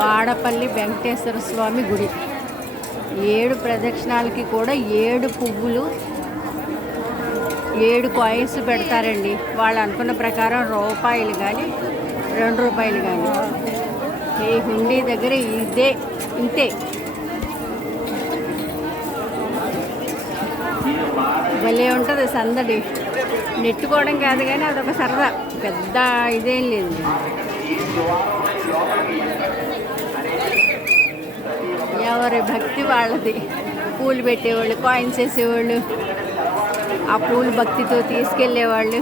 వాడపల్లి వెంకటేశ్వర స్వామి గుడి. 7 ప్రదక్షిణాలకి కూడా 7 పువ్వులు 7 కాయిన్స్ పెడతారండి. వాళ్ళు అనుకున్న ప్రకారం రూపాయలు కానీ 2 రూపాయలు కానీ. ఈ హుండీ దగ్గర ఇంతే. భలే ఉంటుంది సందడి. నెట్టుకోవడం కాదు కానీ అదొక సరదా, పెద్ద ఇదేం లేదు. ఎవరి భక్తి వాళ్ళది. పూలు పెట్టేవాళ్ళు, కాయిన్స్ వేసేవాళ్ళు, ఆ పూలు భక్తితో తీసుకెళ్ళేవాళ్ళు.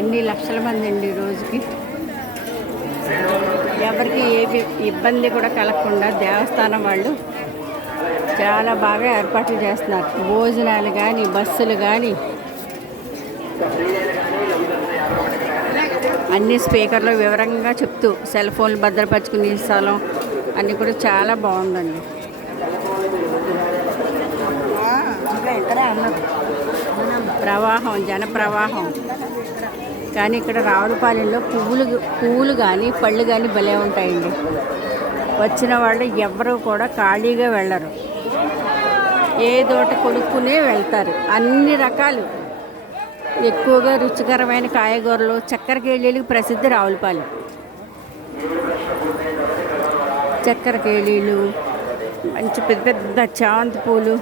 ఎన్ని లక్షల మంది అండి రోజుకి. ఎవరికి ఏ ఇబ్బంది కూడా కలగకుండా దేవస్థానం వాళ్ళు చాలా బాగా ఏర్పాట్లు చేస్తున్నారు. భోజనాలు కానీ, బస్సులు కానీ అన్ని స్పీకర్లో వివరంగా చెప్తూ సెల్ ఫోన్లు భద్రపరుచుకునే స్థలం అన్నీ కూడా చాలా బాగుందండి. జన ప్రవాహం. కానీ ఇక్కడ రావులపాలెంలో పువ్వులు కానీ పళ్ళు కానీ భలే ఉంటాయండి. వచ్చిన వాళ్ళు ఎవరు కూడా ఖాళీగా వెళ్ళరు. ఏదోట కొనుక్కునే వెళ్తారు. అన్ని రకాలు, ఎక్కువగా రుచికరమైన కాయగూరలు, చక్కెర కేళీలకు ప్రసిద్ధి రావులపాలెం. చక్కెర కేళీలు, మంచి పెద్ద పెద్ద చామంతి పూలు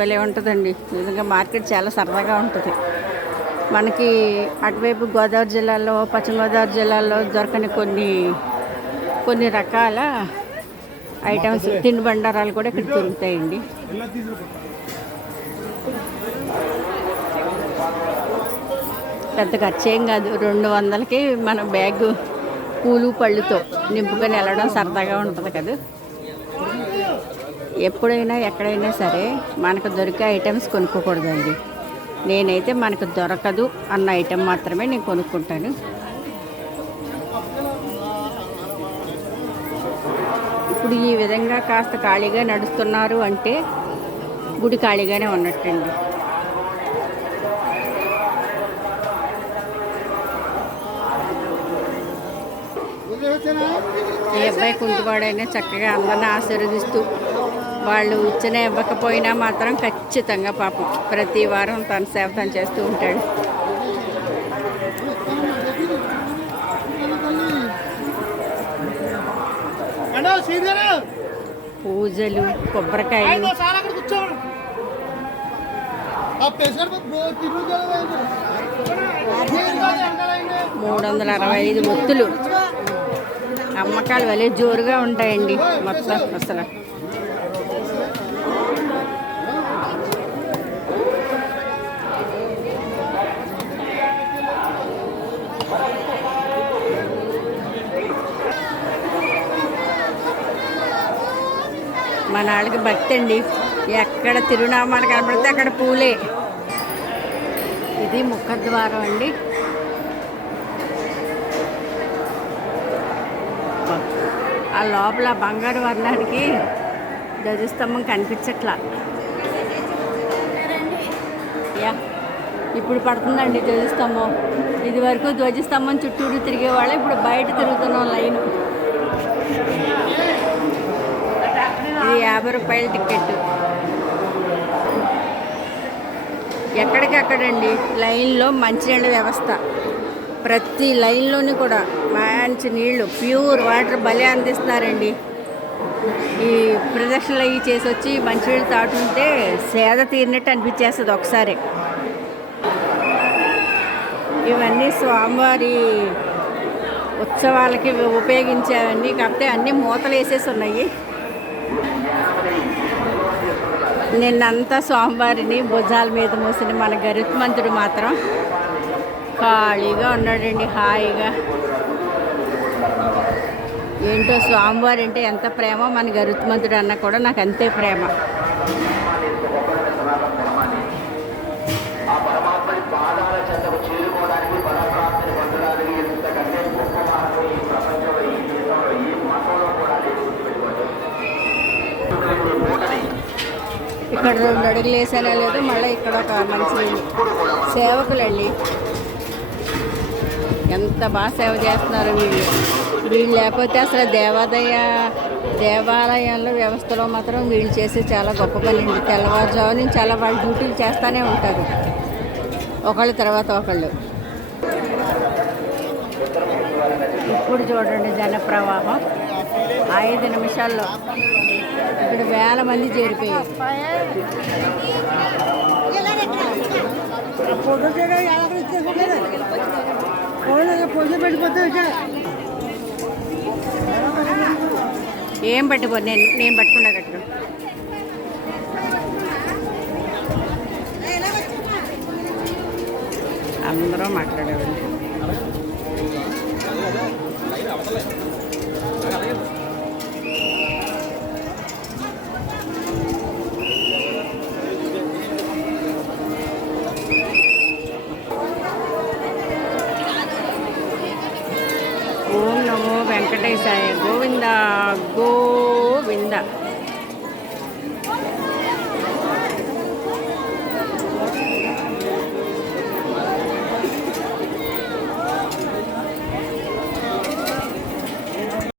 భలే ఉంటుందండి. నిజంగా మార్కెట్ చాలా సరదాగా ఉంటుంది. మనకి అటువైపు గోదావరి జిల్లాలో, పశ్చిమ గోదావరి జిల్లాలో దొరకని కొన్ని రకాల ఐటమ్స్, తిండి బండారాలు కూడా ఇక్కడ దొరుకుతాయండి. పెద్ద ఖర్చేం కాదు. 200కి మన బ్యాగ్ పూలు పళ్ళుతో నింపుకొని వెళ్ళడం సరదాగా ఉంటుంది కదా. ఎప్పుడైనా ఎక్కడైనా సరే మనకు దొరికే ఐటమ్స్ కొనుక్కోకూడదండి. నేనైతే మనకు దొరకదు అన్న ఐటెం మాత్రమే నేను కొనుక్కుంటాను. ఇప్పుడు ఈ విధంగా కాస్త ఖాళీగా నడుస్తున్నారు అంటే గుడి ఖాళీగానే ఉన్నట్టండి. ఏ అబ్బాయి కుంటువాడైనా చక్కగా అందరిని ఆశీర్వదిస్తూ, వాళ్ళు ఇచ్చిన ఇవ్వకపోయినా మాత్రం ఖచ్చితంగా పాపం ప్రతి వారం తన సేవ తను చేస్తూ ఉంటాడు. పూజలు, కొబ్బరికాయలు, 365 ఒత్తులు అమ్మకాలు వలే జోరుగా ఉంటాయండి మొత్తం. అసలు మన వాళ్ళకి భక్తి అండి. ఎక్కడ తిరునామాలు కనబడితే అక్కడ పూలే. ఇది ముఖద్వారం అండి. ఆ లోపల బంగారు వర్ణానికి ధ్వజస్తంభం కనిపించట్లా. ఇప్పుడు పడుతుందండి ధ్వజస్తంభం. ఇది వరకు ధ్వజస్తంభం చుట్టూరు తిరిగేవాళ్ళు, ఇప్పుడు బయట తిరుగుతున్నాం లైను. ఇది 50 రూపాయల టికెట్. ఎక్కడికక్కడండి లైన్లో మంచినీళ్ళ వ్యవస్థ. ప్రతి లైన్లోని కూడా మంచి నీళ్లు, ప్యూర్ వాటర్ భలే అందిస్తున్నారండి. ఈ ప్రదక్షిణలు అవి చేసి వచ్చి మంచినీళ్ళు తాగుతుంటే సేద తీరినట్టు అనిపించేస్తుంది ఒకసారి. ఇవన్నీ స్వామివారి ఉత్సవాలకి ఉపయోగించేవన్నీ, కాకపోతే అన్నీ మూతలు వేసేసి ఉన్నాయి. నిన్నంతా స్వామివారిని భుజాల మీద మోసిన మన గరుత్మంతుడు మాత్రం ఖాళీగా ఉన్నాడండి, హాయిగా. ఏంటో స్వామివారి అంటే ఎంత ప్రేమ, మన గరుత్మంతుడు అన్న కూడా నాకు అంతే ప్రేమ. అక్కడ 2 అడుగులు వేసానో లేదు, మళ్ళీ ఇక్కడ ఒక మంచి సేవకులండి. ఎంత బాగా సేవ చేస్తున్నారు వీళ్ళు. వీళ్ళు లేకపోతే అసలు దేవాలయాల్లో వ్యవస్థలో మాత్రం వీళ్ళు చేసే చాలా గొప్ప పని అండి. తెల్లవారుజాము నుంచి చాలా వాళ్ళ డ్యూటీలు చేస్తూనే ఉంటారు, ఒకళ్ళ తర్వాత ఒకళ్ళు. ఇప్పుడు చూడండి జనప్రవాహం 5 నిమిషాల్లో ఇక్కడ వేల మంది చేరిపోయారు. ఏం పట్టుకో, నేను పట్టుకున్నా కట్టు. అందరూ మాట్లాడేవాళ్ళు. ఓం నమో వెంకటేశాయ. గోవింద గోవింద.